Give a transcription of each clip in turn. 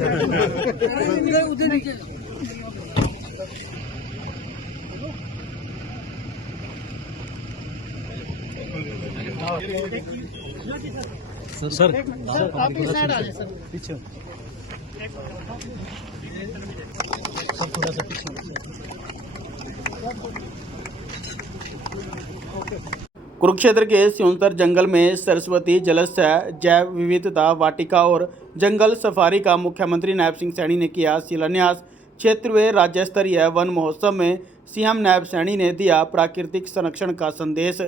Sir आपकी side आ जाए sir, पीछे सर, थोड़ा सा पीछे। कुरुक्षेत्र के स्योंसर जंगल में सरस्वती जलशय जैव विविधता वाटिका और जंगल सफारी का मुख्यमंत्री नायब सिंह सैनी ने किया शिलान्यास। क्षेत्रीय राज्य स्तरीय वन महोत्सव में सीएम नायब सैनी ने दिया प्राकृतिक संरक्षण का संदेश।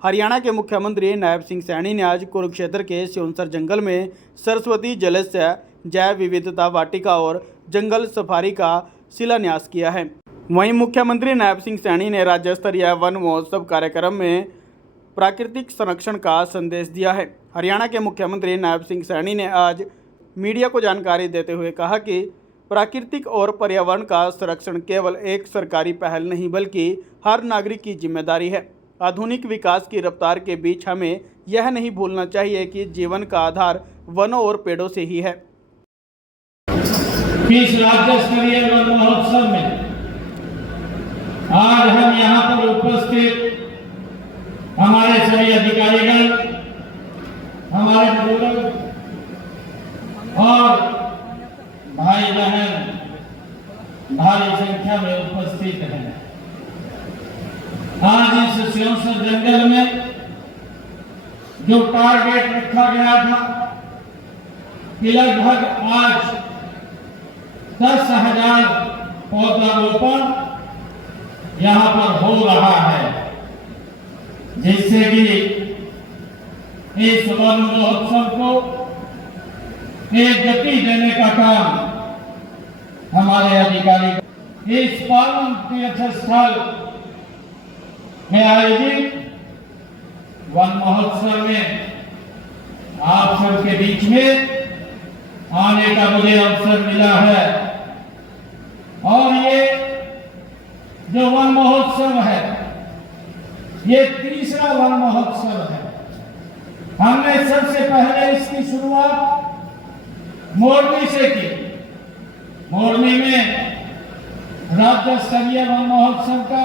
हरियाणा के मुख्यमंत्री नायब सिंह सैनी ने आज कुरुक्षेत्र के स्योंसर जंगल में सरस्वती जलशय जैव विविधता वाटिका और जंगल सफारी का शिलान्यास किया है। वहीं मुख्यमंत्री नायब सिंह सैनी ने राज्य स्तरीय वन महोत्सव कार्यक्रम में प्राकृतिक संरक्षण का संदेश दिया है। हरियाणा के मुख्यमंत्री नायब सिंह सैनी ने आज मीडिया को जानकारी देते हुए कहा कि प्राकृतिक और पर्यावरण का संरक्षण केवल एक सरकारी पहल नहीं बल्कि हर नागरिक की जिम्मेदारी है। आधुनिक विकास की रफ्तार के बीच हमें यह नहीं भूलना चाहिए कि जीवन का आधार वनों और पेड़ों से ही है। इस राज्य स्तरीय वन महोत्सव में आज हम यहाँ पर उपस्थित हमारे सभी अधिकारीगण, हमारे बुजुर्ग और भाई बहन भारी संख्या में उपस्थित हैं। आज इस स्योंसर जंगल में जो टारगेट रखा गया था कि लगभग आज 10,000 पौधारोपण यहाँ पर हो रहा है, जिससे कि इस वन महोत्सव को एक गति देने का काम हमारे अधिकारी इस पावन तीर्थ स्थल में आयोजित वन महोत्सव में आप सबके बीच में आने का मुझे अवसर मिला है। और ये जो वन महोत्सव है, ये तीसरा वन महोत्सव है। हमने सबसे पहले इसकी शुरुआत मोरनी से की। मोरनी में राज्य स्तरीय वन महोत्सव का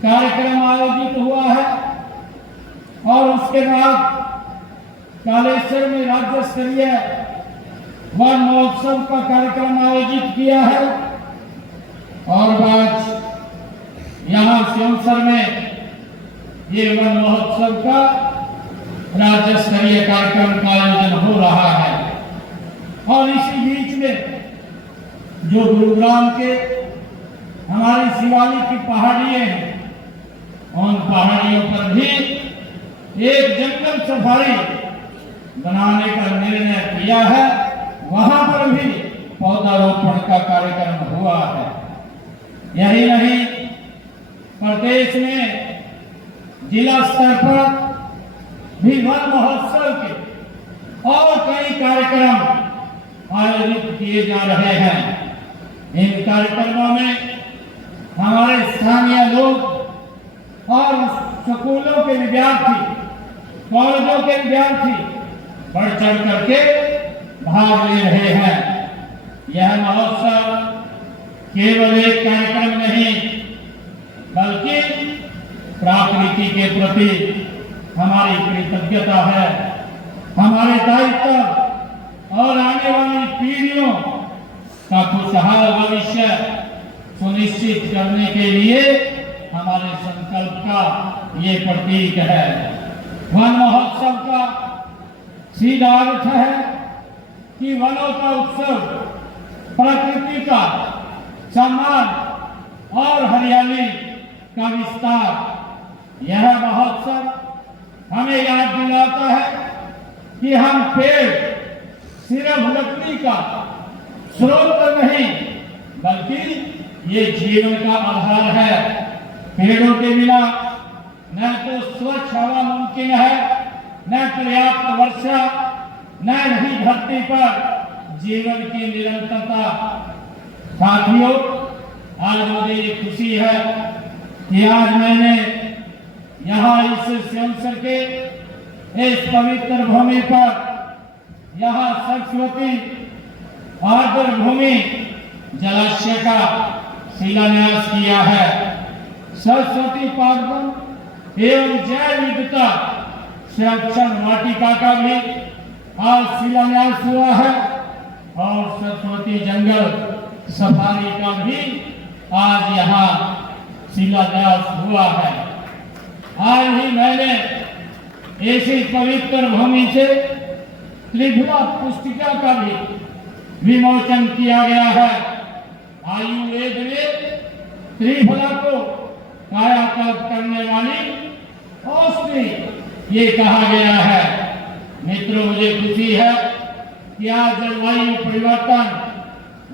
कार्यक्रम आयोजित हुआ है और उसके बाद कालेश्वर में राज्य स्तरीय वन महोत्सव का कार्यक्रम आयोजित किया है और आज यहाँ स्योंसर में ये वन महोत्सव का राज्य स्तरीय कार्यक्रम का आयोजन हो रहा है। और इसी बीच में जो गुरुग्राम के हमारी शिवालिक की पहाड़ियां हैं, उन पहाड़ियों पर भी एक जंगल सफारी बनाने का निर्णय किया है। वहां पर भी पौधारोपण का कार्यक्रम हुआ है। यही नहीं, प्रदेश में जिला स्तर पर भी वन महोत्सव के और कई कार्यक्रम आयोजित किए जा रहे हैं। इन कार्यक्रमों में हमारे स्थानीय लोग और स्कूलों के विद्यार्थी, कॉलेजों के विद्यार्थी बढ़ चढ़ करके भाग ले रहे हैं। यह महोत्सव केवल एक कार्यक्रम नहीं बल्कि प्रकृति के प्रति हमारी कृतज्ञता है, हमारे दायित्व और आने वाली पीढ़ियों का खुशहाल भविष्य सुनिश्चित करने के लिए हमारे संकल्प का ये प्रतीक है। वन महोत्सव का सीधा अर्थ है कि वनों का उत्सव, प्रकृति का सम्मान और हरियाली का विस्तार। यह महोत्सव हमें याद दिलाता है कि हम पेड़ सिर्फ लकड़ी का स्रोत नहीं बल्कि ये जीवन का आधार है। पेड़ों के बिना न तो स्वच्छ हवा मुमकिन है, न पर्याप्त वर्षा, न ही धरती पर जीवन की निरंतरता। साथियों, आज मुझे खुशी है कि आज मैंने यहाँ इस स्योंसर के इस पवित्र भूमि पर यहाँ सरस्वती आर्द्र भूमि जलाशय का शिलान्यास किया है। सरस्वती पार्वण एवं जैव विविधता संरक्षण वाटिका का भी आज शिलान्यास हुआ है और सरस्वती जंगल सफारी का भी आज यहाँ शिलान्यास हुआ है। आज ही मैंने ऐसी पवित्र भूमि से त्रिफला पुस्तिका का भी विमोचन किया गया है। आयुर्वेद में त्रिफला को कायाकल्प करने वाली औषधि ये कहा गया है। मित्रों, मुझे खुशी है कि आज जलवायु परिवर्तन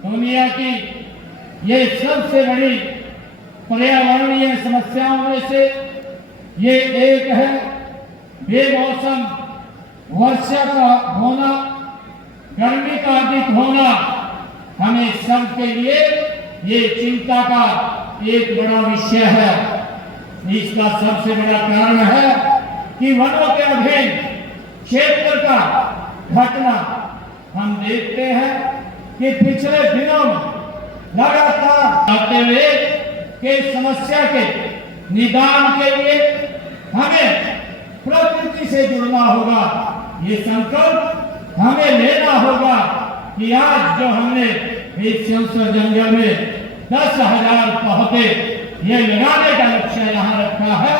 दुनिया की ये सबसे बड़ी पर्यावरणीय समस्याओं में से ये एक है। बेमौसम वर्षा का होना, गर्मी का अधिक होना हमें सबके लिए ये चिंता का एक बड़ा विषय है। इसका सबसे बड़ा कारण है कि वनों के अधीन क्षेत्र का घटना हम देखते हैं कि पिछले दिनों में लगातार आते हुए के समस्या के निदान के लिए हमें प्रकृति से जुड़ना होगा। ये संकल्प हमें लेना होगा कि आज जो हमने इस संसद जंगल में 10,000 पौधे ये लगाने का लक्ष्य यहाँ रखा है,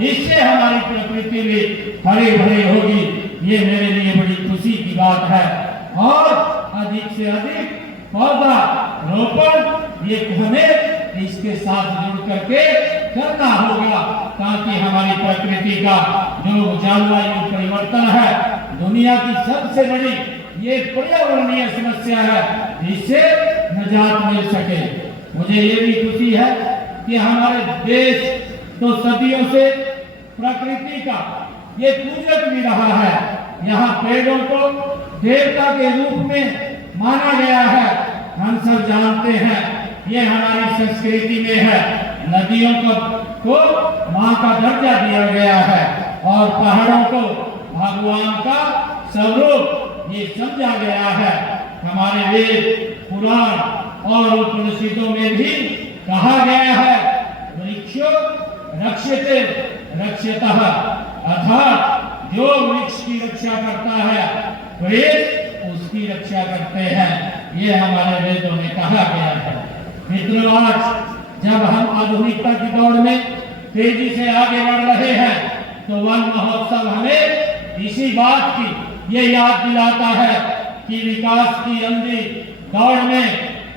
इससे हमारी प्रकृति भी हरी भरी होगी। ये मेरे लिए बड़ी खुशी की बात है और अधिक से अधिक पौधा रोपण ये हमें इसके साथ जुड़ करके करना होगा ताकि हमारी प्रकृति का जो जलवायु परिवर्तन है, दुनिया की सबसे बड़ी ये पर्यावरणीय समस्या है, इससे निजात मिल सके। मुझे ये भी खुशी है कि हमारे देश तो सदियों से प्रकृति का ये पूजक भी रहा है। यहाँ पेड़ों को देवता के रूप में माना गया है। हम सब जानते हैं ये हमारी संस्कृति में है। नदियों को माँ का दर्जा दिया गया है और पहाड़ों को भगवान का स्वरूप ये समझा गया है। हमारे वेद, पुराण और उपनिषदों में भी कहा गया है वृक्षो रक्षते रक्षितः, अर्थात जो वृक्ष की रक्षा करता है वृक्ष उसकी रक्षा करते हैं। ये हमारे वेदों में कहा गया है। मित्रों, आज जब हम आधुनिकता की दौड़ में तेजी से आगे बढ़ रहे हैं तो वन महोत्सव हमें इसी बात की ये याद दिलाता है कि विकास की अंधी दौड़ में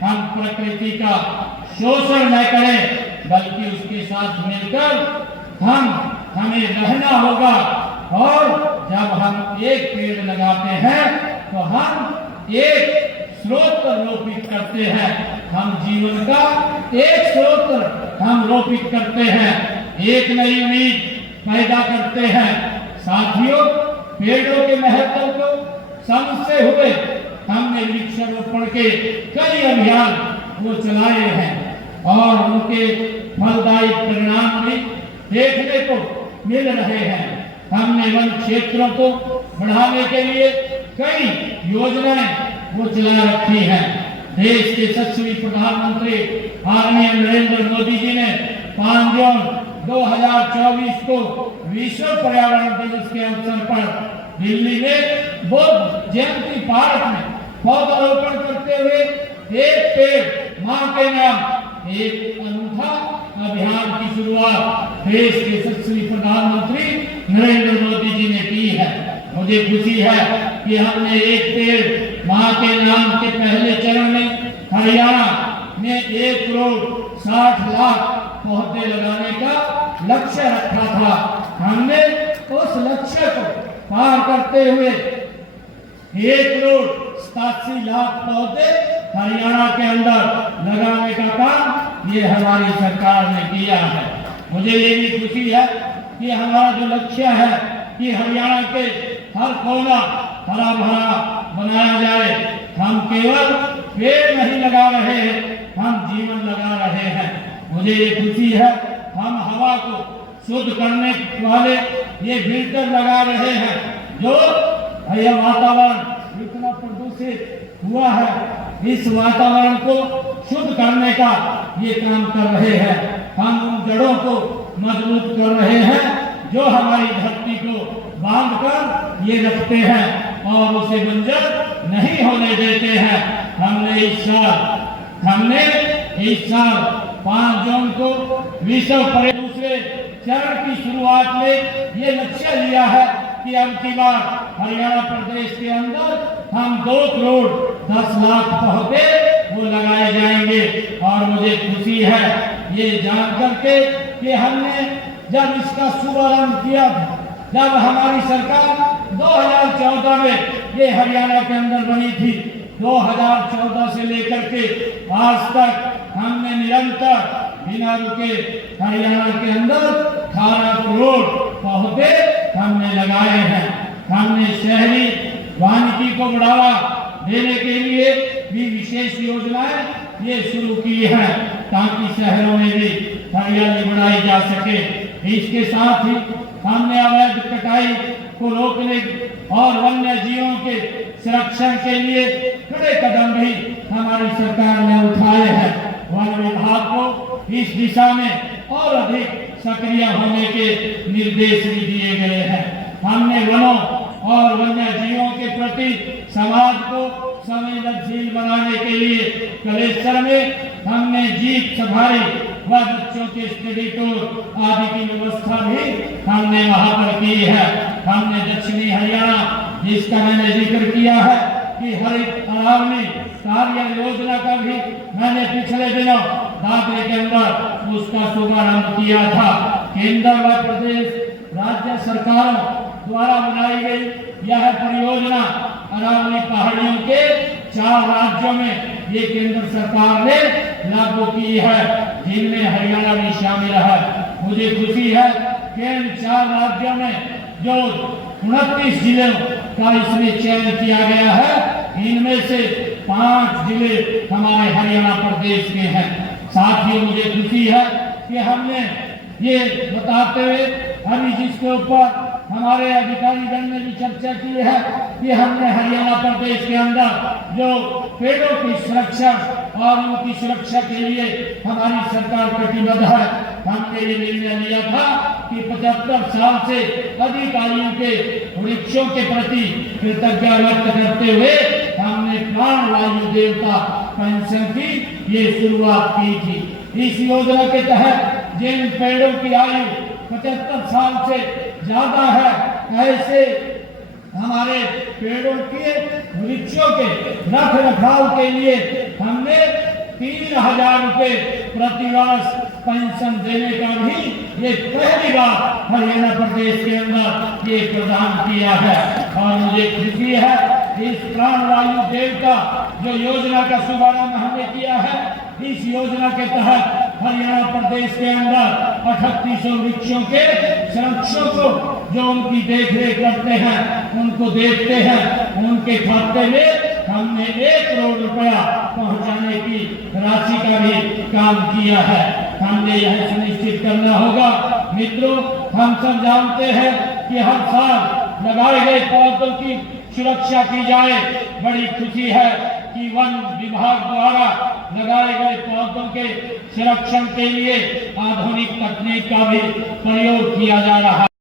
हम प्रकृति का शोषण न करें बल्कि उसके साथ मिलकर हमें रहना होगा। और जब हम एक पेड़ लगाते हैं तो हम एक स्रोत रोपित करते हैं, हम जीवन का एक स्रोत हम रोपित करते हैं, एक नई उम्मीद पैदा करते हैं। साथियों, पेड़ों के महत्व को समझते हुए हमने वृक्षारोपण के कई अभियान वो चलाए हैं और उनके फलदायी परिणाम भी देखने को मिल रहे हैं। हमने वन क्षेत्रों को बढ़ाने के लिए कई योजनाएं वो चला रखी हैं। देश के यशस्वी प्रधानमंत्री आदरणीय नरेंद्र मोदी जी ने 5 जून 2024 को विश्व पर्यावरण दिवस के अवसर पर दिल्ली में बुद्ध जयंती पार्क में पौधारोपण करते हुए एक पेड़ मां के नाम एक अनूठा अभियान की शुरुआत देश के यशस्वी प्रधानमंत्री नरेंद्र मोदी जी ने की है। मुझे खुशी है कि हमने एक पेड़ मां के नाम के पहले चरण में हरियाणा में 1 करोड़ 60 लाख पौधे लगाने का लक्ष्य रखा था। हमने उस लक्ष्य को पार करते हुए 1 करोड़ 87 लाख पौधे हरियाणा के अंदर लगाने का काम ये हमारी सरकार ने किया है। मुझे ये भी खुशी है कि हमारा जो लक्ष्य है कि हरियाणा के हर कोना हरा भरा बनाया जाए। हम केवल पेड़ नहीं लगा रहे हैं, हम जीवन लगा रहे हैं। मुझे ये खुशी है हम हवा को शुद्ध करने वाले ये फिल्टर लगा रहे हैं। जो यह वातावरण इतना प्रदूषित हुआ है इस वातावरण को शुद्ध करने का ये काम कर रहे हैं। हम उन जड़ों को मजबूत कर रहे हैं जो हमारी धरती को बांध कर ये रखते हैं और उसे बंजर नहीं होने देते हैं। हमने इस साल 5 जून को विश्व पर्यटन दूसरे चरण की शुरुआत में ये लक्ष्य लिया है कि अब की बार हरियाणा प्रदेश के अंदर हम 2 करोड़ 10 लाख पौधे वो लगाए जाएंगे। और मुझे खुशी है ये जान करके कि हमने जब इसका शुभारंभ किया था, जब हमारी सरकार 2014 में ये हरियाणा के अंदर बनी थी, 2014 से लेकर के आज तक हमने निरंतर बिना रुके हरियाणा के अंदर 18 करोड़ पौधे हमने लगाए हैं। हमने शहरी वानिकी को बढ़ावा देने के लिए भी विशेष योजनाएं ये शुरू की है ताकि शहरों में भी हरियाली बढ़ाई जा सके। इसके साथ ही हमने अवैध कटाई को रोकने और वन्य जीवों के संरक्षण के लिए कड़े कदम भी हमारी सरकार ने उठाए हैं। वन विभाग को इस दिशा में और अधिक सक्रिय होने के निर्देश भी दिए गए हैं। हमने वनों और वन्य जीवों के प्रति समाज को संवेदनशील बनाने के लिए कलेश्वर में हमने जीप सफारी व बच्चों के स्टडी टूर आदि की व्यवस्था भी हमने वहां पर की है। हमने दक्षिणी हरियाणा, जिसका मैंने जिक्र किया है कि हरित अरावली कार्य योजना का भी मैंने पिछले दिनों दादरी के अंदर उसका शुभारंभ किया था। केंद्र व प्रदेश राज्य सरकारों द्वारा बनाई गई यह परियोजना अरावली पहाड़ियों के 4 राज्यों में ये केंद्र सरकार ने लागू की है, जिनमें हरियाणा भी शामिल है। मुझे खुशी है कि इन 4 राज्यों में जो 29 जिलों का इसमें चयन किया गया है, इनमें से 5 जिले हमारे हरियाणा प्रदेश के हैं। साथ ही मुझे खुशी है कि हमने ये बताते हुए अभी जिसके ऊपर हमारे अधिकारी गण ने भी चर्चा की है कि हमने हरियाणा प्रदेश के अंदर जो पेड़ों की सुरक्षा और उनकी सुरक्षा के लिए हमारी सरकार कटिबद्ध है। हमने ये निर्णय लिया था कि 75 साल से अधिक आयु के वृक्षों के प्रति कृतज्ञता व्यक्त करते हुए हमने प्राण वायु देवता पेंशन की ये शुरुआत की थी। इस योजना के तहत जिन पेड़ों की आयु 75 साल से ज्यादा है, ऐसे हमारे पेड़ों के वृक्षों के रख रखाव के लिए हमने 3000 रुपए प्रति वर्ष पेंशन देने का भी ये पहली बार हरियाणा प्रदेश के अंदर ये प्रदान किया है। और मुझे खुशी है इस प्राण वायु देवता जो योजना का शुभारंभ हमने किया है, इस योजना के तहत हरियाणा प्रदेश के अंदर 3800 वृक्षों के संरक्षकों को जो उनकी देखरेख करते हैं, उनको देखते हैं, उनके खाते में हमने 1 करोड़ रुपया पहुंचाने की राशि का भी काम किया है। हमने यह सुनिश्चित करना होगा। मित्रों, हम सब जानते हैं कि हर साल लगाए गए पौधों की सुरक्षा की जाए। बड़ी खुशी है कि वन विभाग द्वारा लगाए गए पौधों के संरक्षण के लिए आधुनिक तकनीक का भी प्रयोग किया जा रहा है।